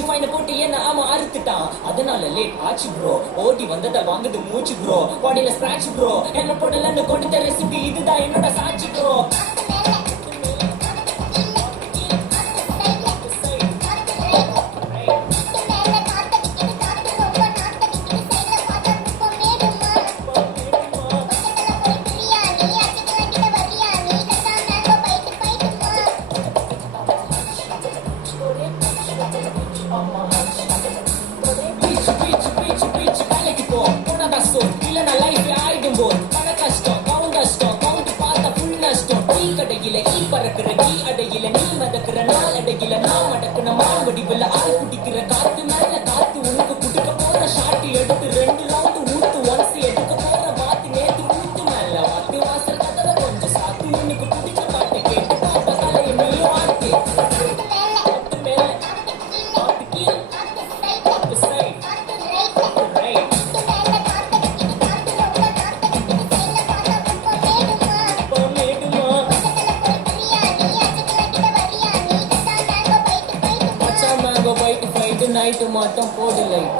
ஆச்சு ஃபைன போட்டு என்ன ஆமா அறுத்துட்டான் அதனால லேட் ஆச்சு ப்ரோ ஓடி வந்ததை வாங்குது மூச்சு ப்ரோ பாடியில ஸ்கிராட்ச் ப்ரோ என்ன போடலன்னு கொடுத்த ரெசிபி இதுதான் என்னோட சாட்சி ப்ரோ அடையில நீ மதக்கிற நாள் அடையில நான் மடக்குன மாவடிவில் ஆள் குடிக்கிற காத்து மேல காத்து உனக்கு குடிக்க போற ஷாட்டு எடுத்து 2 ரவுண்டு ஊத்து ஒன்ஸ் எடுக்க போற வாத்து நேத்து ஊத்து மேல வாத்து வாசல் கதவை கொஞ்சம் சாத்து உனக்கு பிடிச்ச பாட்டு கேட்டு பாப்ப தலையை நீ வாத்து மேல பாத்து கீழ் பாத்து சைட் பாத்து ரைட் night மாட்டம் போடு லைட்